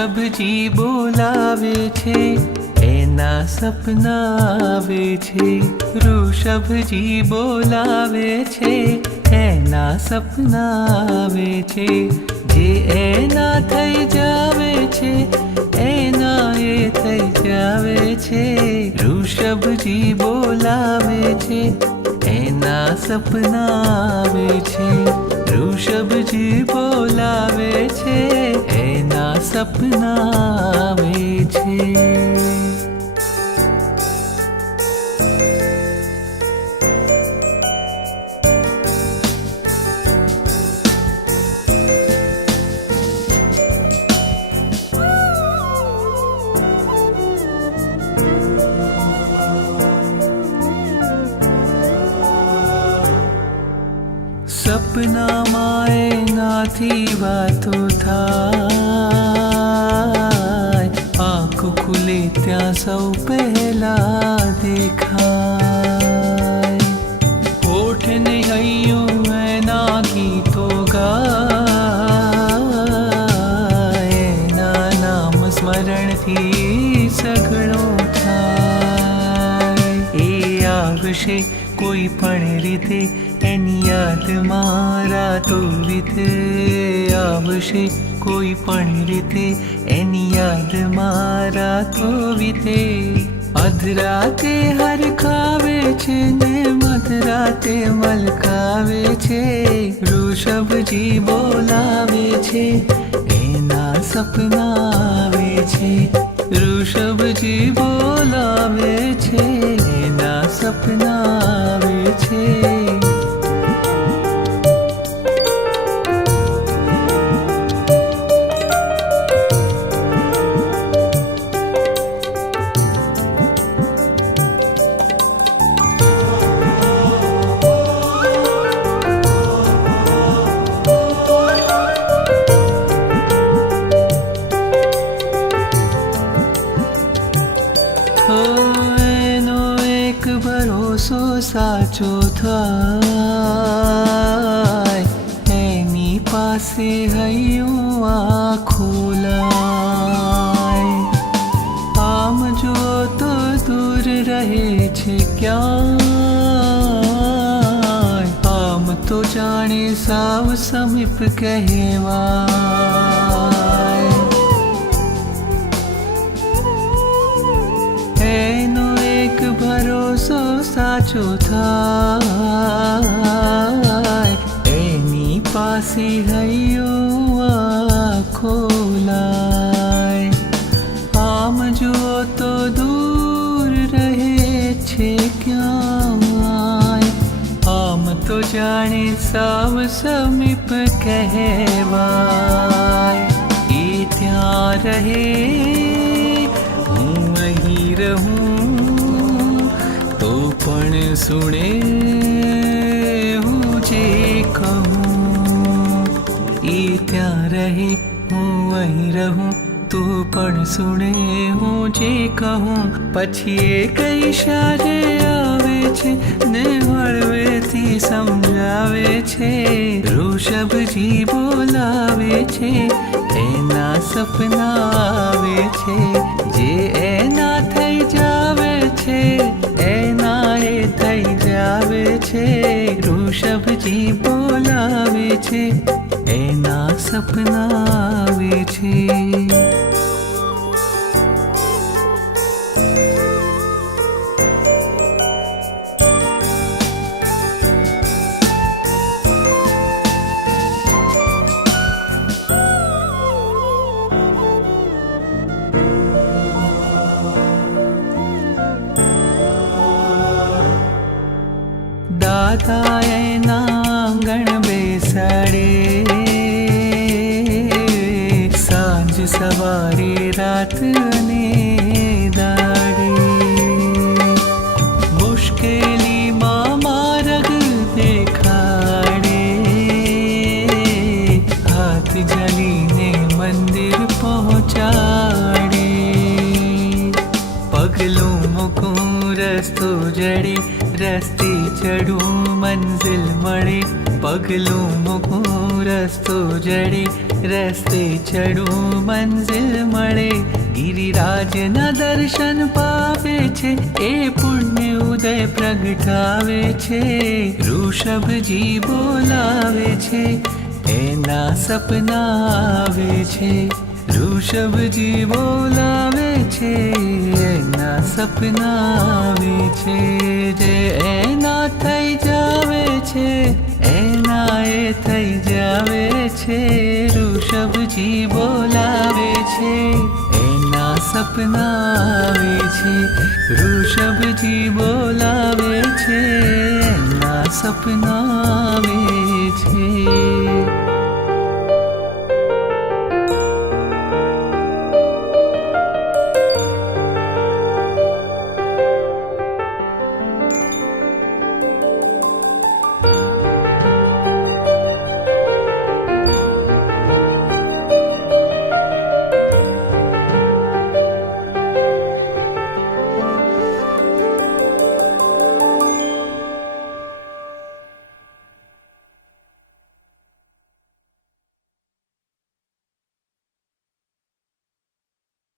ઋષભજી બોલાવે છે એના સપના આવે છે ઋષભજી બોલાવે છે એના સપના આવે છે જે એના થઈ જાવે છે એના એ થઈ જાવે છે ઋષભજી બોલાવે છે એના સપના આવે છે ઋષભજી બોલાવે છે એના સપના આવે છે સપનામાં એનાથી વાતો થાય આંખ ખુલે ત્યાં સૌ પહેલા દેખાય હોઠને હૈયું એના ગીતો ગાય એના નામ સ્મરણથી સઘળો થાય એ આવશે કોઈ પણ રીતે એની યાદમાં રાતો વીતે આવશે કોઈ પણ રીતે એની યાદમાં રાતો વીતે અધરાતે હરખાવે છે ને મધરાતે મલકાવે છે ઋષભજી બોલાવે છે એના સપના આવે છે ઋષભજી બોલાવે છે એના સપના આવે છે એનો એક ભરોસો સાચો થાય એની પાસે હૈયું ખોલાય આમ જો તો દૂર રહે છે ક્યાં આમ તો જાણે સાવ સમીપ કહેવાય એનો એક ભરોસો સાચો થાય એની પાસે હૈયું ખોલાય આમ જુઓ તો દૂર રહે છે ક્યાં આમ તો જાણે સાવ સમીપ કહેવાય એ ત્યાં રહે રહું તો પણ સુણે હું જે કહું એ ત્યાં રહે હું અહીં રહું તો પણ સુણે હું જે કહું પછી એ કઈ શારે આવે છે ને હળવેથી સમજાવે છે ઋષભજી બોલાવે છે એના સપના આવે છે જે એના થઈ જાવે છે એના એ થઈ જાવે છે ઋષભજી બોલાવે છે એના સપના આવે છે દાદા એના આંગણ બેસાડે સાંજ સવારે રાત અને દાડે મુશ્કેલીમાં માર્ગ દેખાડે હાથ જલીને મંદિર પહોંચાડે પગલું મૂકું રસ્તો જડે રસ્તે ચડું મંઝિલ મળે પગલું મૂકું રસ્તો જડે, રસ્તે ચડું મંઝિલ મળે. ગિરિરાજના દર્શન પાવે છે, એ પુણ્ય ઉદય પ્રગટાવે છે. ઋષભજી બોલાવે છે, એના સપના આવે છે. ઋષભજી બોલાવે છે, એના સપના આવે છે. જે એના થઈ જાવે છે, એના એ થઈ જાવે છે. ઋષભજી બોલાવે છે, એના સપના આવે છે. ઋષભજી બોલાવે છે, એના સપના આવે છે.